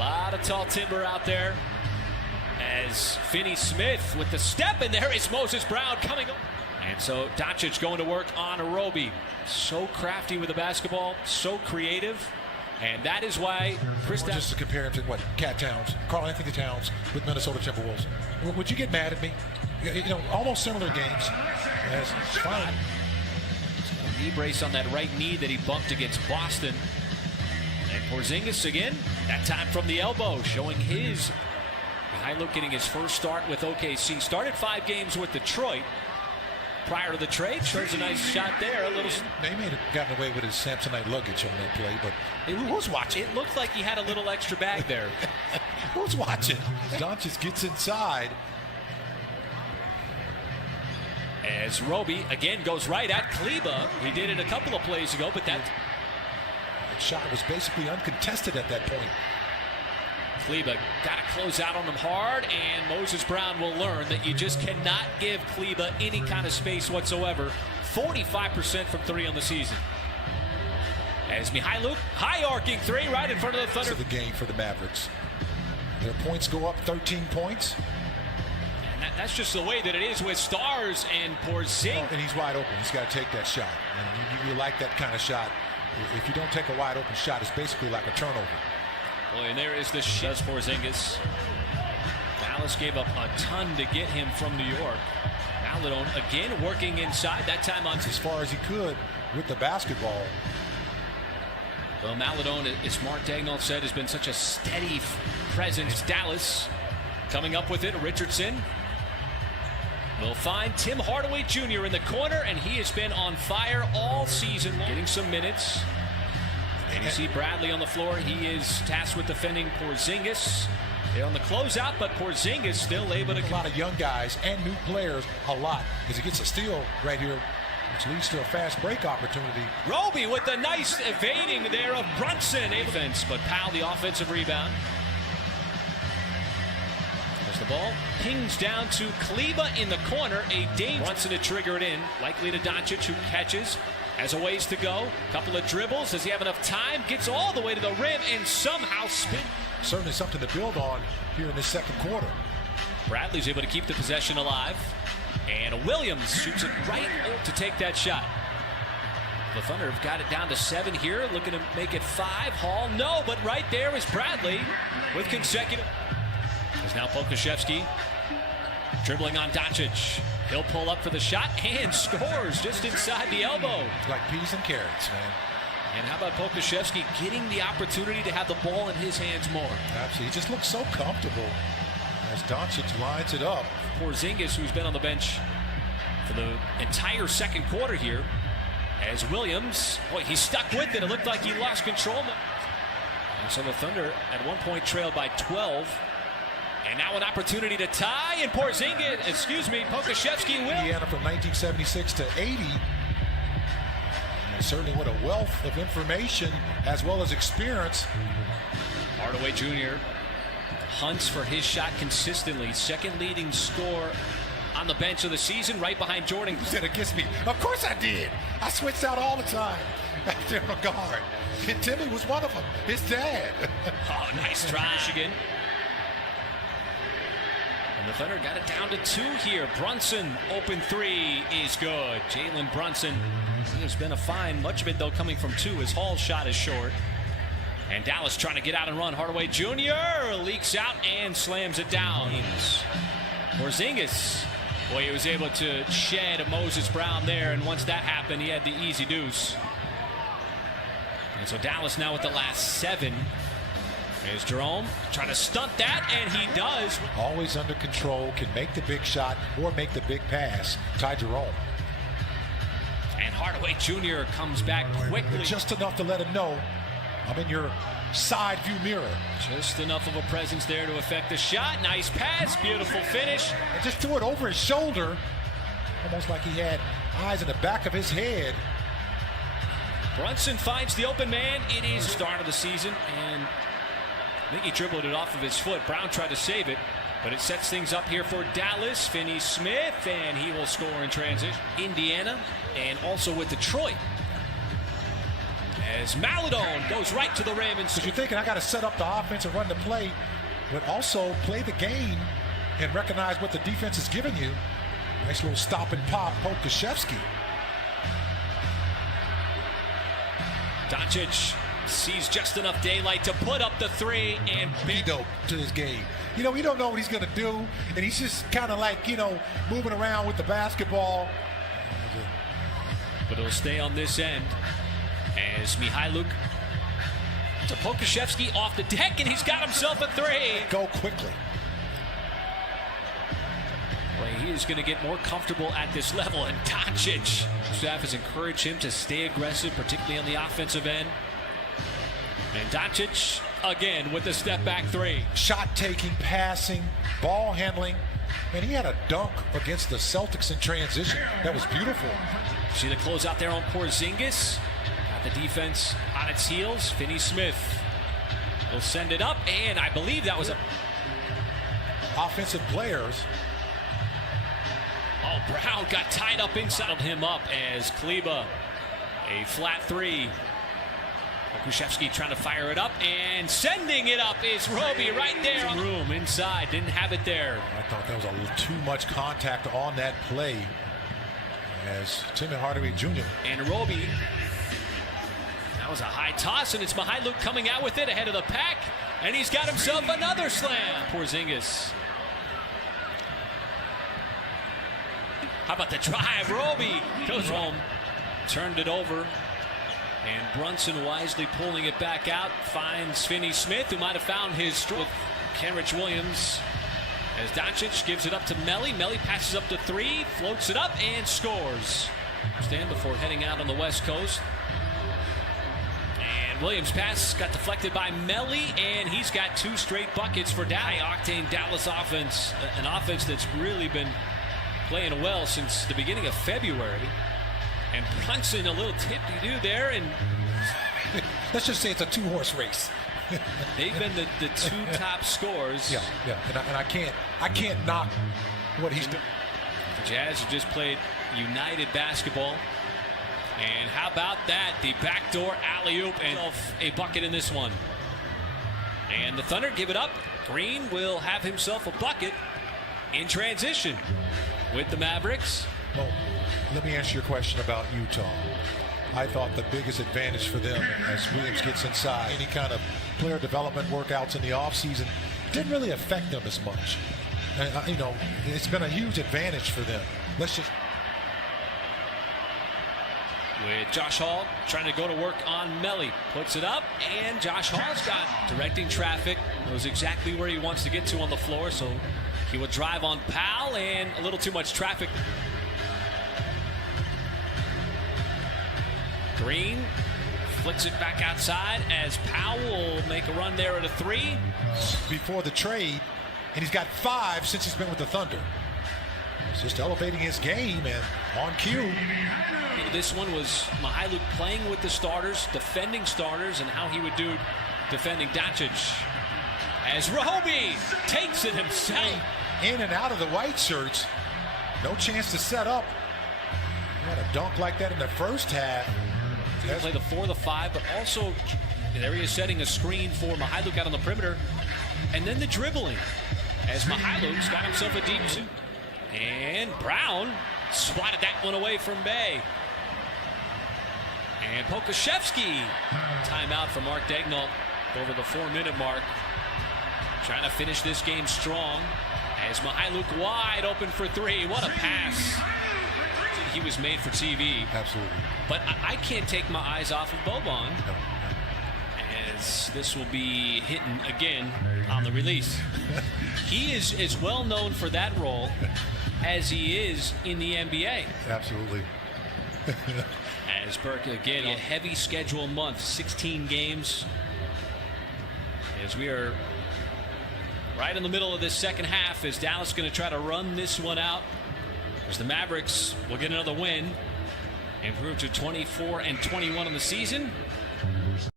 lot of tall timber out there. As Finney Smith with the step, and there is Moses Brown coming up. And so Doncic going to work on Roby. So crafty with the basketball, so creative. And that is why Chris... Just to compare him to what? Cat Towns, Karl Anthony Towns with Minnesota Timberwolves. Would you get mad at me? You know, almost similar games. Yes, fine. He's got a knee brace on that right knee that he bumped against Boston. And Porzingis again, that time from the elbow, showing his... Mykhailiuk getting his first start with OKC. Started 5 games with Detroit. Prior to the trade, shows a nice shot there. A little. They may have gotten away with his Samsonite luggage on that play, but who's watching? It looked like he had a little extra bag there. Who's watching? Doncic gets inside. As Roby again goes right at Kleber. He did it a couple of plays ago, but that shot was basically uncontested at that point. Kleber got to close out on him hard, and Moses Brown will learn that you just cannot give Kleber any kind of space whatsoever. 45% from 3 on the season. As Mykhailiuk, high arcing 3 right in front of the Thunder. The game for the Mavericks. Their points go up 13 points. And that's just the way that it is with stars and Porzingis. And he's wide open. He's got to take that shot. And you like that kind of shot. If you don't take a wide open shot, it's basically like a turnover. Boy, and there is the shot. Porzingis. Dallas gave up a ton to get him from New York. Maledon again working inside, that time on as far as he could with the basketball. Well, Maledon, as Mark Dagnall said, has been such a steady presence. Dallas coming up with it. Richardson will find Tim Hardaway Jr. in the corner, and he has been on fire all season long. Getting some minutes. And you see Bradley on the floor. He is tasked with defending Porzingis. They're on the closeout, but Porzingis still able to... A lot of young guys and new players, a lot. As he gets a steal right here, which leads to a fast break opportunity. Roby with the nice evading there of Brunson. Offense, but Powell the offensive rebound. As the ball pings down to Kleber in the corner. A danger. Brunson to trigger it in. Likely to Doncic, who catches. Has a ways to go. Couple of dribbles. Does he have enough time? Gets all the way to the rim and somehow spin. Certainly something to build on here in the second quarter. Bradley's able to keep the possession alive. And Williams shoots it right to take that shot. The Thunder have got it down to 7 here. Looking to make it 5. Hall, no, but right there is Bradley with consecutive. There's now Pokusevski dribbling on Doncic. He'll pull up for the shot and scores just inside the elbow. Like peas and carrots, man. And how about Pokusevski getting the opportunity to have the ball in his hands more? Absolutely. He just looks so comfortable as Doncic lines it up. Porzingis, who's been on the bench for the entire second quarter here, as Williams, boy, he stuck with it. It looked like he lost control. And so the Thunder at one point trailed by 12. And now an opportunity to tie, and Pokusevski will. Indiana from 1976 to 80. And certainly what a wealth of information as well as experience. Hardaway Jr. hunts for his shot consistently. Second leading scorer on the bench of the season, right behind Jordan. You said against me. Of course I did. I switched out all the time after a guard. And Timmy was one of them. His dad. Oh, nice try, Michigan. And the Thunder got it down to 2 here. Brunson, open 3 is good. Jalen Brunson, he has been a fine. Much of it, though, coming from 2. His Hall shot is short. And Dallas trying to get out and run. Hardaway Jr. leaks out and slams it down. Porzingis, boy, he was able to shed Moses Brown there. And once that happened, he had the easy deuce. And so Dallas now with the last 7. There's Jerome trying to stunt that, and he does. Always under control, can make the big shot or make the big pass. Ty Jerome. And Hardaway Jr. comes back quickly. Just enough to let him know I'm in your side view mirror. Just enough of a presence there to affect the shot. Nice pass, beautiful finish. And just threw it over his shoulder, almost like he had eyes in the back of his head. Brunson finds the open man. It is the start of the season, and I think he dribbled it off of his foot. Brown tried to save it, but it sets things up here for Dallas. Finney Smith, and he will score in transition. Indiana, and also with Detroit. As Maladone goes right to the rim. Because you're thinking, I got to set up the offense and run the play, but also play the game and recognize what the defense is giving you. Nice little stop and pop, Pokusevski. Doncic sees just enough daylight to put up the three, and big dope to his game. You know, we don't know what he's going to do, and he's just kind of like, you know, moving around with the basketball. But it'll stay on this end as Mihailuk to Pokusevski off the deck, and he's got himself a three. Go quickly. Well, he is going to get more comfortable at this level, and Doncic, staff has encouraged him to stay aggressive, particularly on the offensive end. And Doncic again with the step back three. Shot taking, passing, ball handling. And he had a dunk against the Celtics in transition. That was beautiful. See the close out there on Porzingis. Got the defense on its heels. Finney-Smith will send it up, and I believe that was a offensive players. Oh, Brown got tied up and settled him up as Kleba, a flat three. Pokusevski trying to fire it up, and sending it up is Roby right there. Room inside, didn't have it there. I thought that was a little too much contact on that play as Tim Hardaway Jr. And Roby, that was a high toss, and it's Mihailuk coming out with it ahead of the pack, and he's got himself another slam. Porzingis. How about the drive? Roby goes home, turned it over. And Brunson wisely pulling it back out, finds Finney-Smith, who might have found his stroke. Kenrich Williams, as Doncic gives it up to Melli. Melli passes up to three, floats it up, and scores. Stand before heading out on the West Coast. And Williams' pass got deflected by Melli, and he's got two straight buckets for high-octane Dallas offense, an offense that's really been playing well since the beginning of February. And Brunson a little tip-de-doo there, and let's just say it's a two-horse race. They've been the two top scorers. Yeah, and I can't knock what he's doing. The Jazz have just played united basketball, and how about that? The backdoor alley-oop and a bucket in this one. And the Thunder give it up. Green will have himself a bucket in transition with the Mavericks. Well, let me answer your question about Utah. I thought the biggest advantage for them as Williams gets inside, any kind of player development workouts in the offseason didn't really affect them as much. And, you know, it's been a huge advantage for them. Let's just. With Josh Hall trying to go to work on Melli. Puts it up, and Josh Hall's got directing traffic. Knows exactly where he wants to get to on the floor, so he will drive on Powell, and a little too much traffic. Green flicks it back outside as Powell will make a run there at a three. Before the trade, and he's got 5 since he's been with the Thunder. He's just elevating his game and on cue. This one was Mihailuk playing with the starters, defending starters, and how he would do defending Doncic. As Roby takes it himself. In and out of the white shirts. No chance to set up. He had a dunk like that in the first half. He's play the 4, the 5, but also there he is setting a screen for Mihailuk out on the perimeter. And then the dribbling as Mihailuk's got himself a deep two. And Brown swatted that one away from Bay. And Pokusevski, timeout for Mark Daignault over the 4-minute mark. Trying to finish this game strong as Mihailuk wide open for three. What a pass. He was made for TV. Absolutely. But I can't take my eyes off of Boban. No. As this will be hitting again on the release. He is as well known for that role as he is in the NBA. Absolutely. As Burke again, a heavy schedule month, 16 games. As we are right in the middle of this second half, as Dallas going to try to run this one out. As the Mavericks will get another win, improve to 24-21 on the season.